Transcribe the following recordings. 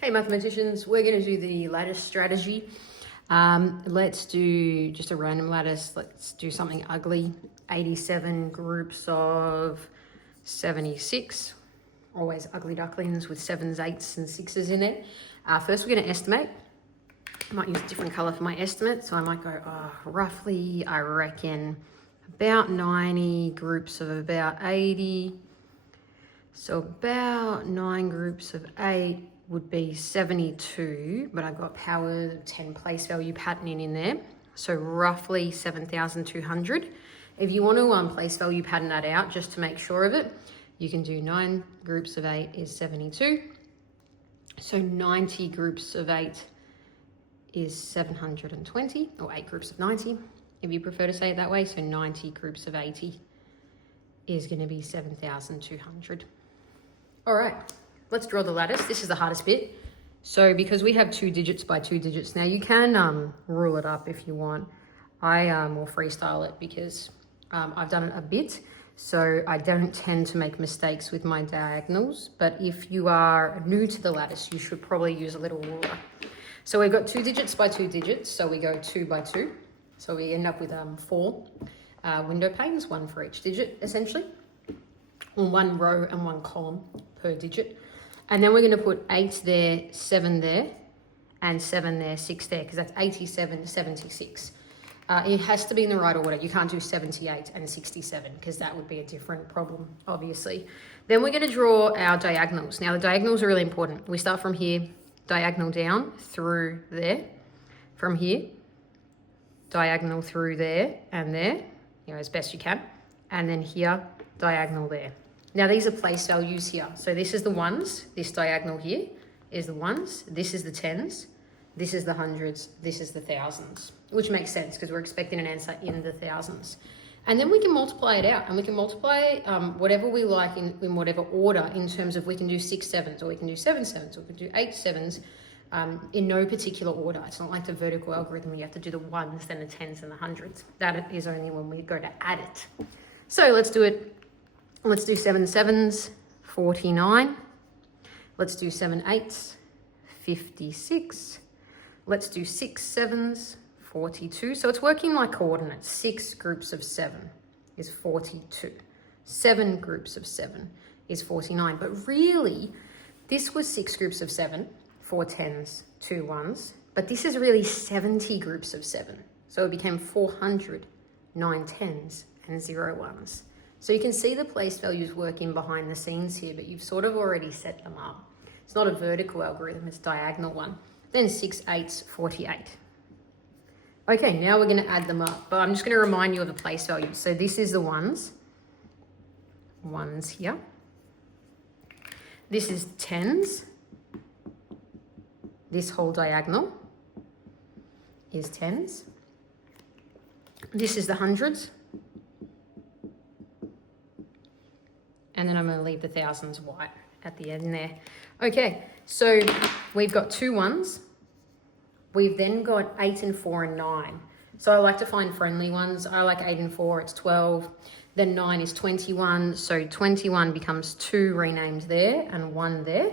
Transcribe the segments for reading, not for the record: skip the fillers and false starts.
Hey mathematicians, we're going to do the lattice strategy. Let's do just a random lattice. Let's do something ugly. 87 groups of 76. Always ugly ducklings with 7s, 8s and 6s in there. First we're going to estimate. I might use a different colour for my estimate. So I might go roughly, I reckon, about 90 groups of about 80. So about 9 groups of 8 would be 72, but I've got power 10 place value patterning in there. So roughly 7,200. If you want to place value pattern that out just to make sure of it, you can do 9 groups of 8 is 72. So 90 groups of 8 is 720, or 8 groups of 90, if you prefer to say it that way. So 90 groups of 80 is going to be 7,200. All right. Let's draw the lattice. This is the hardest bit. So because we have 2 digits by 2 digits, now you can rule it up if you want. I will freestyle it because I've done it a bit. So I don't tend to make mistakes with my diagonals. But if you are new to the lattice, you should probably use a little ruler. So we've got 2 digits by 2 digits. So we go 2 by 2. So we end up with 4 window panes, 1 for each digit, essentially. On 1 row and 1 column per digit. And then we're going to put 8 there, 7 there, and 7 there, 6 there, because that's 87 to 76. It has to be in the right order. You can't do 78 and 67, because that would be a different problem, obviously. Then we're going to draw our diagonals. Now, the diagonals are really important. We start from here, diagonal down through there. From here, diagonal through there and there, as best you can. And then here, diagonal there. Now these are place values here. So this is the ones, this diagonal here is the ones, this is the tens, this is the hundreds, this is the thousands, which makes sense because we're expecting an answer in the thousands. And then we can multiply it out, and we can multiply whatever we like in whatever order, in terms of we can do 6 sevens, or we can do 7 sevens, or we can do 8 sevens, in no particular order. It's not like the vertical algorithm, you have to do the ones, then the tens and the hundreds. That is only when we go to add it. So let's do it. Let's do 7 sevens, 49. Let's do 7 eights, 56. Let's do 6 sevens, 42. So it's working like coordinates. 6 groups of 7 is 42. 7 groups of 7 is 49. But really, this was 6 groups of 7, 4 tens, 2 ones. But this is really 70 groups of 7. So it became 400, 9 tens, and 0 ones. So you can see the place values working behind the scenes here, but you've sort of already set them up. It's not a vertical algorithm, it's a diagonal one. Then 6 eights, 48. Okay, now we're going to add them up, but I'm just going to remind you of the place values. So this is the ones here. This is tens. This whole diagonal is tens. This is the hundreds. And then I'm going to leave the thousands white at the end there. Okay, so we've got 2 ones. We've then got 8 and 4 and 9. So I like to find friendly ones. I like 8 and 4, it's 12. Then 9 is 21. So 21 becomes 2 renamed there and 1 there,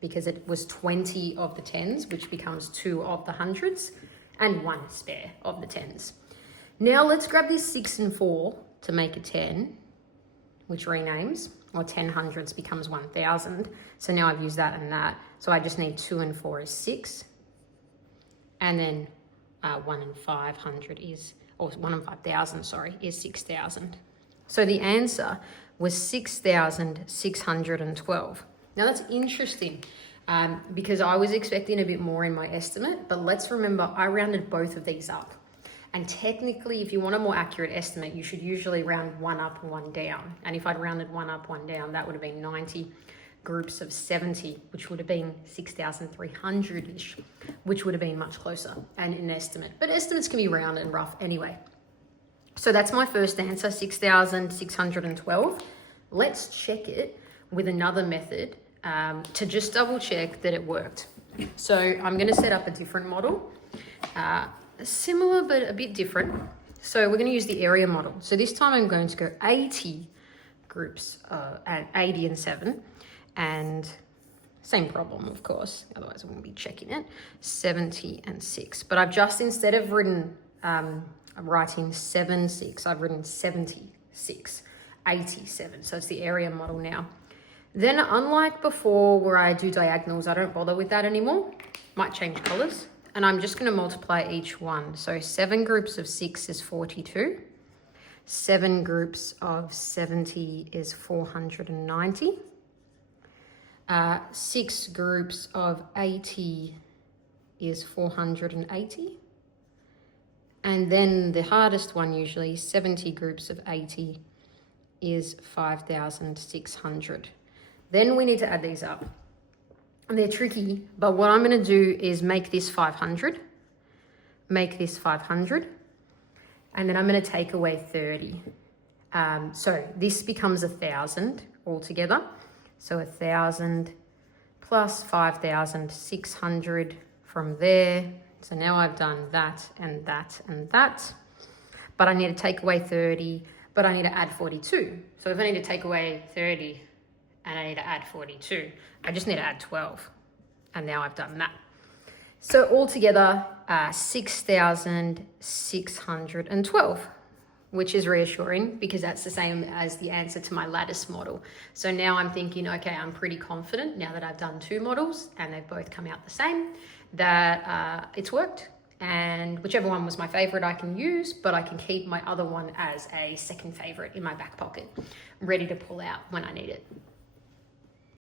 because it was 20 of the tens, which becomes 2 of the hundreds, and 1 spare of the tens. Now let's grab this 6 and 4 to make a 10, which renames, or 10 hundreds becomes 1,000. So now I've used that and that. So I just need 2 and 4 is 6. And then 1 and 500 is, or 1 and 5,000, sorry, is 6,000. So the answer was 6,612. Now that's interesting because I was expecting a bit more in my estimate, but let's remember I rounded both of these up. And technically, if you want a more accurate estimate, you should usually round 1 up and 1 down. And if I'd rounded 1 up, 1 down, that would have been 90 groups of 70, which would have been 6,300-ish, which would have been much closer and an estimate. But estimates can be round and rough anyway. So that's my first answer, 6,612. Let's check it with another method to just double check that it worked. So I'm going to set up a different model. Similar but a bit different. So we're going to use the area model. So this time I'm going to go 80 groups at 80 and 7 and Same problem, of course, otherwise I wouldn't be checking it. 70 and 6. But I've just, instead of written, writing 7, 6, I've written 76, 87. So it's the area model now. Then unlike before where I do diagonals, I don't bother with that anymore. Might change colors. And I'm just going to multiply each one. So 7 groups of 6 is 42. 7 groups of 70 is 490. 6 groups of 80 is 480. And then the hardest one usually, 70 groups of 80 is 5,600. Then we need to add these up. And they're tricky, but what I'm going to do is make this 500, make this 500, and then I'm going to take away 30. So this becomes 1,000 altogether. So 1,000 plus 5,600 from there. So now I've done that and that and that, but I need to take away 30, but I need to add 42. So if I need to take away 30 and I need to add 42, I just need to add 12. And now I've done that. So altogether, 6,612, which is reassuring because that's the same as the answer to my lattice model. So now I'm thinking, okay, I'm pretty confident now that I've done 2 models and they've both come out the same, that it's worked. And whichever one was my favorite I can use, but I can keep my other one as a second favorite in my back pocket, ready to pull out when I need it.